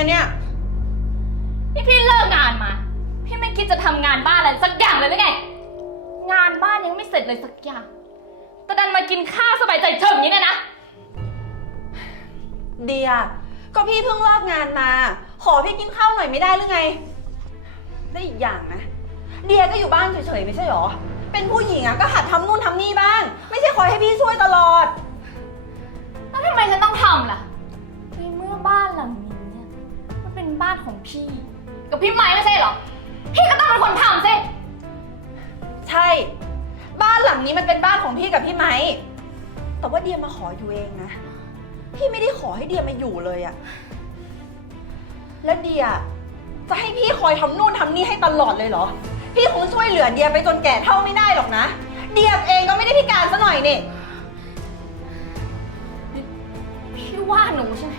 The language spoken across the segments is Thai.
อะเนี่ย นี่พี่เลิกงานมา พี่ไม่คิดจะทำงานบ้านอะไรสักอย่างเลยหรือไง งานบ้านยังไม่เสร็จเลยสักอย่างแต่ดันมากินข้าวสบายใจเฉิมอย่างนี้เนี่ยนะ เดีย ก็พี่เพิ่งเลิกงานมา ขอพี่กินข้าวหน่อยไม่ได้หรือไง ได้อีกอย่างนะ เดียก็อยู่บ้านเฉยๆไม่ใช่หรอ เป็นผู้หญิงอะก็หัดทำนู่นทำนี่บ้าง ไม่ใช่คอยให้พี่ช่วยตลอด แล้วทำไมฉันต้องทำล่ะในเมื่อบ้านหลังนี้เนี่ยมันเป็น บ้านของพี่ กับพี่ไม้ไม่ใช่เหรอ พี่ก็ต้องเป็นคนทำสิ ใช่ บ้านหลังนี้มันเป็นบ้านของพี่กับพี่ไม้ แต่ว่าเดียมาขออยู่เองนะ พี่ไม่ได้ขอให้เดียมาอยู่เลยอะแล้วเดียจะให้พี่คอยทำนู่นทำนี่ให้ตลอดเลยเหรอ พี่คงช่วยเหลือเดียไปจนแก่เท่าไม่ได้หรอกนะ เดียเองก็ไม่ได้พิการซะหน่อยนี่ พี่ว่าหนูใช่ไหม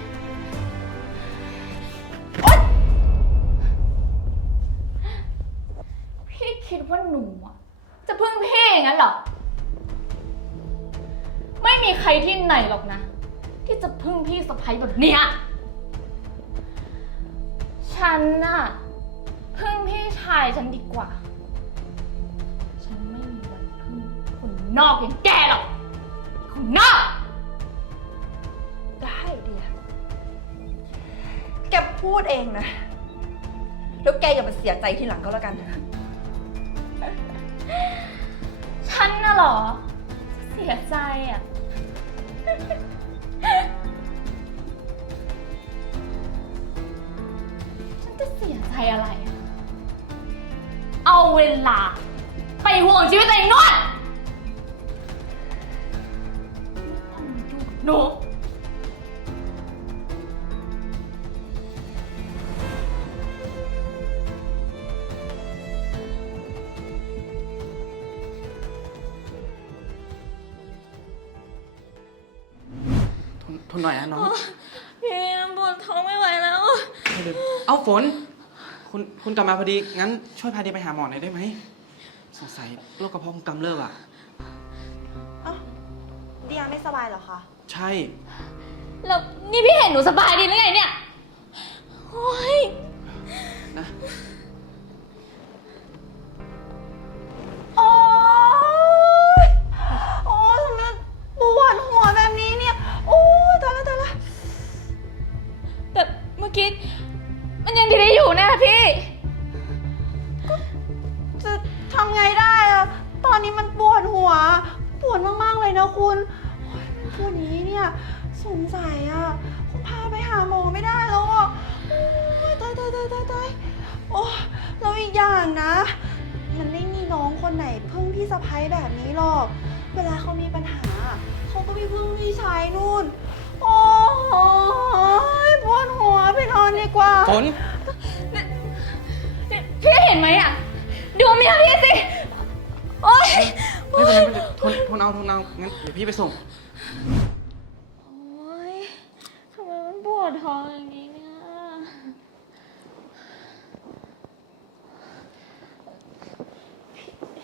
คิดว่าหนูอะจะพึ่งพี่อย่างนั้นเหรอ ไม่มีใครที่ไหนหรอกนะ ที่จะพึ่งพี่สะพ้ยแบบเนี้ย ฉันน่ะพึ่งพี่ชายฉันดีกว่า ฉันไม่มีวันพึ่งคนนอกอย่างแกหรอกคนนอก ได้เดียแกพูดเองนะ แล้วแกอย่ามาเสียใจทีหลังก็แล้วกัน ฉันน่ะเหรอ เสียใจอะ ฉันจะเสียใจอะไร เอาเวลา ไปห่วงชีวิตตัวเองนวดหนู ทนหน่อยนะน้องพี่ปวดท้องไม่ไหวแล้วเดี๋ยวเอ้าฝน คุณคุณกลับมาพอดี งั้นช่วยพาเดียไปหาหมอหน่อยได้ไหม สงสัยโรคกระเพาะคงกำเริบอะ เอ้าเดียไม่สบายเหรอคะ ใช่ แล้วนี่พี่เห็นหนูสบายดีหรือไงเนี่ย โอ้ยนะ กี้มันยังดีๆอยู่นะพี่จะทำไงได้อะตอนนี้มันปวดหัว ปวดมาก ๆ เลยนะคุณโอ๊ยพูดนี้เนี่ยสงสัยอะคงพาไปหาหมอไม่ได้แล้วอะโอ๊ยตายตายตายตายตายโอ้แล้วอีกอย่างนะ มันไม่มีน้องคนไหนพึ่งพี่สะพ้ยแบบนี้หรอก เวลาเขามีปัญหา เขาก็ไปพึ่งพี่ชายนู่น โอ้ย ปวดหัวไปนอนดีกว่า ฝน พี่เห็นไหมอะ ดูเมียพี่สิ โอ๊ยไม่เป็นไรไม่เป็นไรทนทนเอาทนเอางั้นเดี๋ยวพี่ไปส่งโอ๊ยทำไมมันปวดท้องอย่างนี้เนี่ย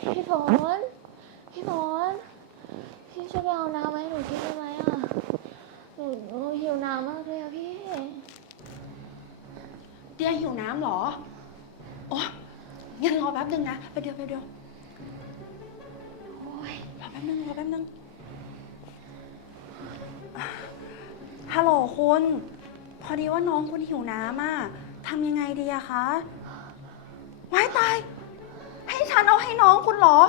พี่พี่ฝนพี่ฝนพี่ช่วยไปเอาน้ำมาให้หนูกินได้ไหมอะ หนูหนูหิวน้ำมากเลยอะพี่ เดี ยหิวน้ำเหรอ โอ้งั้นรอแป๊บนึงนะไปเดียวไปเดียวโอ้ยรอแป๊บนึงรอแป๊บนึงฮัลโหลคุณ พอดีว่าน้องคุณหิวน้ำอะทำยังไงดีอะคะว้ายตาย ให้ฉันเอาให้น้องคุณเหรอ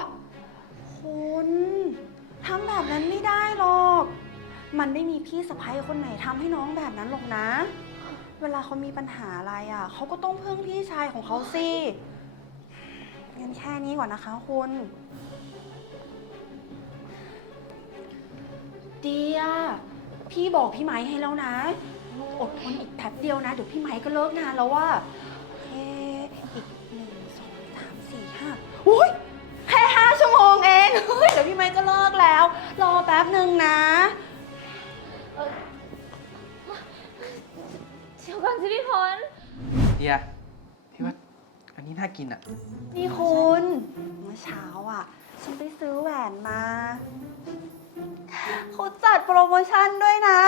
คุณทำแบบนั้นไม่ได้หรอก มันไม่มีพี่สะพ้ยคนไหนทำให้น้องแบบนั้นหรอกนะ เวลาเขามีปัญหาอะไรอะเขาก็ต้องพึ่งพี่ชายของเขาสิงั้นแค่นี้ก่อนนะคะคุณ เดียพี่บอกพี่ไม้ให้แล้วนะ อดทนอีกแป๊บเดียวนะ เดี๋ยวพี่ไม้ก็เลิกงานแล้วว่าเอะอีกหนึ่งสองสามสี่ห้าอุ้ยแค่ห้าชั่วโมงเองเฮ้ยเดี๋ยวพี่ไม้ก็เลิกแล้ว รอแป๊บหนึ่งนะ เดี๋ยวก่อนสิพี่พรเดียพี่ว่าอันนี้น่ากินอะ นี่คุณเมื่อเช้าอะ ฉันไปซื้อแหวนมาเขาจัดโปรโมชั่นด้วยนะ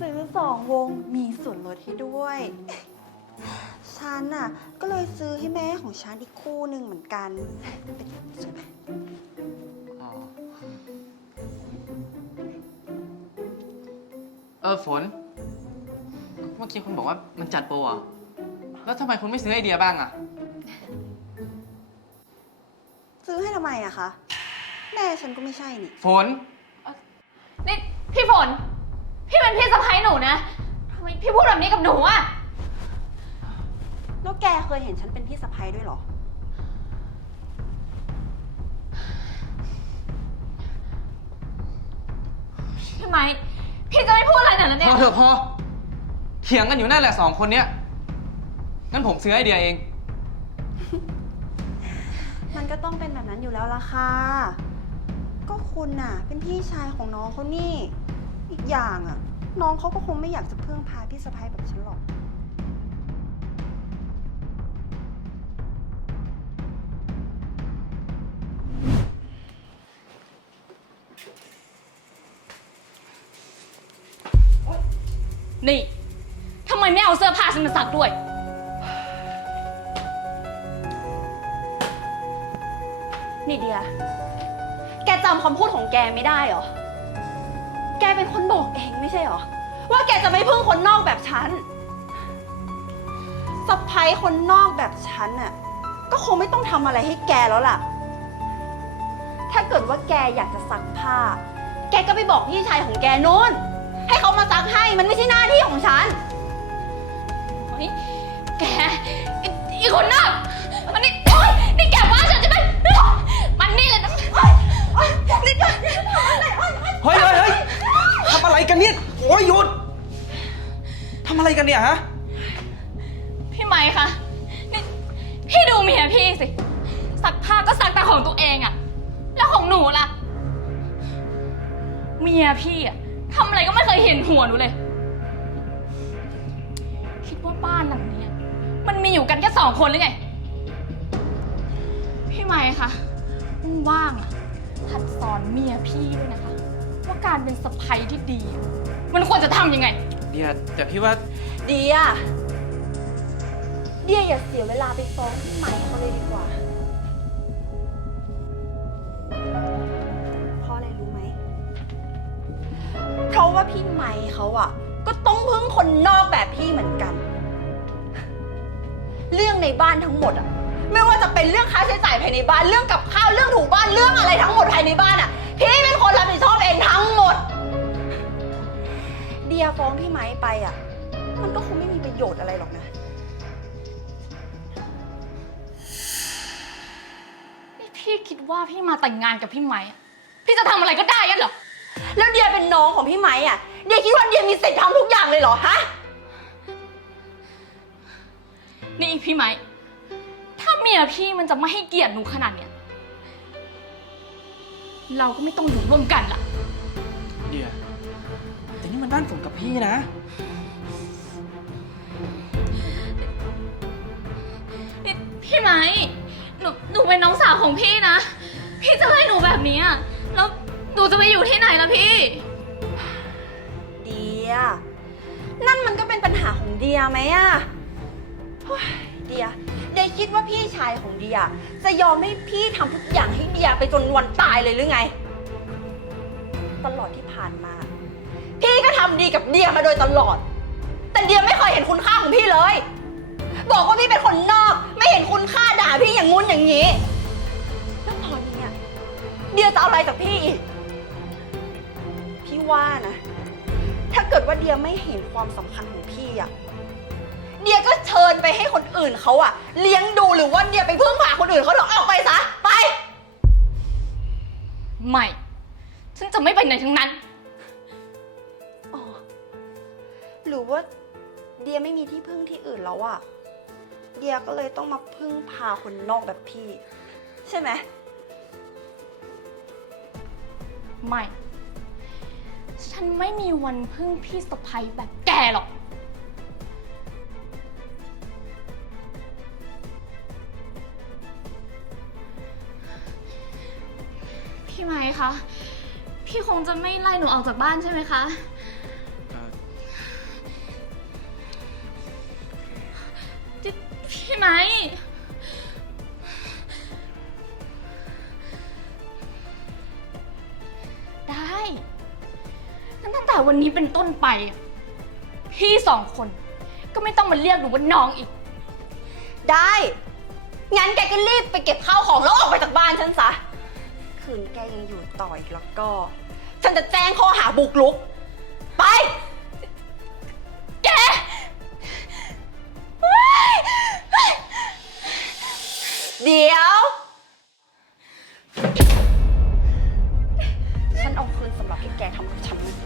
ซื้อสองวงมีส่วนลดให้ด้วย ฉันน่ะ ก็เลยซื้อให้แม่ของฉันอีกคู่หนึ่งเหมือนกันเป็นสวยไหมอ๋อ เออฝนเมื่อกี้คุณบอกว่ามันจัดโปรอะ แล้วทำไมคุณไม่ซื้อไอเดียบ้างอะ ซื้อให้ทำไมอะคะ แม่ฉันก็ไม่ใช่นี่ ฝน นี่พี่ฝน พี่เป็นพี่สะใภ้หนูนะทำไมพี่พูดแบบนี้กับหนูอะแล้วแกเคยเห็นฉันเป็นพี่สะใภ้ด้วยเหรอ พี่ไม้พี่จะไม่พูดอะไรหน่อยแล้วพเนี่ย อเถอะพอเถียงกันอยู่นั่นแหละสองคนเนี้ย งั้นผมซื้อไอเดียเอง มันก็ต้องเป็นแบบนั้นอยู่แล้วล่ะค่ะ ก็คุณน่ะ เป็นพี่ชายของน้องเขานี่ อีกอย่างอะน้องเขาก็คงไม่อยากจะพึ่งพาพี่สะใภ้แบบฉันหรอก นี่ทำ ไมไม่เอาเสื้อผ้าฉันมาซักด้วย นี่เดีย แกจำคำพูดของแกไม่ได้เหรอ แกเป็นคนบอกเองไม่ใช่เหรอ ว่าแกจะไม่พึ่งคนนอกแบบฉันสะพ้ายคนนอกแบบฉันน่ะ ก็คงไม่ต้องทำอะไรให้แกแล้วล่ะ ถ้าเกิดว่าแกอยากจะซักผ้า แกก็ไปบอกพี่ชายของแกโน้นให้เขามาซักให้มันไม่ใช่หน้าที่ของฉัน เฮ้ยแกไอ้อีคนนอกมันนี่โอ๊ยนี่แกว่าฉันใช่ไหมมันนี่เลยนะโอ๊ยนี่แกทำอะไรโอ๊ยโอ๊ยเฮ้ยเฮ้ยเฮ้ยทำอะไรกันเนี่ย โอ้ยหยุดทำอะไรกันเนี่ยฮะ พี่ไม้คะนี่พี่ดูเมียพี่สิซักผ้าก็ซักแต่ของตัวเองอะแล้วของหนูล่ะ เมียพี่อะทำอะไรก็ไม่เคยเห็นหัวหนูเลย มันมีอยู่กันแค่สองคนหรือไง พี่ไม้คะว่างๆอะหัดสอนเมียพี่ด้วยนะคะ ว่าการเป็นสะใภ้ที่ดีอะมันควรจะทำยังไง เดียแต่พี่ว่าเดียเดียอย่าเสียเวลาไปฟ้องพี่ไหมเขาเลยดีกว่า เพราะอะไรรู้ไหม เพราะว่าพี่ไหมเขาอะก็ต้องพึ่งคนนอกแบบพี่เหมือนกัน เรื่องในบ้านทั้งหมดอะไม่ว่าจะเป็นเรื่องค่าใช้จ่ายภายในบ้านเรื่องกับข้าวเรื่องถูบ้านเรื่องอะไรทั้งหมดภายในบ้านอะพี่เป็นคนรับผิดชอบเองทั้งหมด เดียฟ้องพี่ไม้ไปอะมันก็คงไม่มีประโยชน์อะไรหรอกนะนี่พี่คิดว่าพี่มาแต่งงานกับพี่ไม้อะพี่จะทำอะไรก็ได้ยันเหรอ แล้วเดียเป็นน้องของพี่ไม้อะเดียคิดว่าเดียมีสิทธิ์ทำทุกอย่างเลยเหรอฮะ นี่พี่ไม้ ถ้าเมียพี่มันจะไม่ให้เกียรติหนูขนาดเนี้ย เราก็ไม่ต้องอยู่ร่วมกันละเดียแต่นี่มันบ้านผมกับพี่นะ นี่พี่ไม้ หนูหนูเป็นน้องสาวของพี่นะ พี่จะไล่หนูแบบนี้อะแล้วหนูจะไปอยู่ที่ไหนล่ะพี่ เดีย นั่นมันก็เป็นปัญหาของเดียไหมอะ เดียเดียคิดว่าพี่ชายของเดีย จะยอมให้พี่ทำทุกอย่างให้เดียไปจนวันตายเลยหรือไง ตลอดที่ผ่านมา พี่ก็ทำดีกับเดียมาโดยตลอด แต่เดียไม่เคยเห็นคุณค่าของพี่เลย บอกว่าพี่เป็นคนนอก ไม่เห็นคุณค่าด่าพี่อย่างงู้นอย่างนี้แล้วตอนนี้เดียจะเอาอะไรจากพี่อีกพี่ว่านะ ถ้าเกิดว่าเดียไม่เห็นความสำคัญของพี่อะ เดียก็เชิญไปให้คนอื่นเขาอะเลี้ยงดูหรือว่าเดียไปพึ่งพาคนอื่นเขาเถอะออกไปซะไป ไม่ ฉันจะไม่ไปไหนทั้งนั้น อ๋อหรือว่าเดียไม่มีที่พึ่งที่อื่นแล้วอะเดียก็เลยต้องมาพึ่งพาคนนอกแบบพี่ ใช่ไหม ไม่ ฉันไม่มีวันพึ่งพี่สะพ้ยแบบแกหรอก พี่ไม้คะ พี่คงจะไม่ไล่หนูออกจากบ้านใช่ไหมคะ เอ่อที่ไหมได้งั้นตั้งแต่วันนี้เป็นต้นไปอะพี่สองคนก็ไม่ต้องมาเรียกหนูว่าน้องอีก ได้ งั้นแกก็รีบไปเก็บข้าวของแล้วออกไปจากบ้านฉันซะ คืนแกยังอยู่ต่ออีกแล้วก็ ฉันจะแจ้งข้อหาบุกลุก ไป แกเเดี๋ยว ฉันเอาคืนสำหรับที่แกทำกับฉันนะ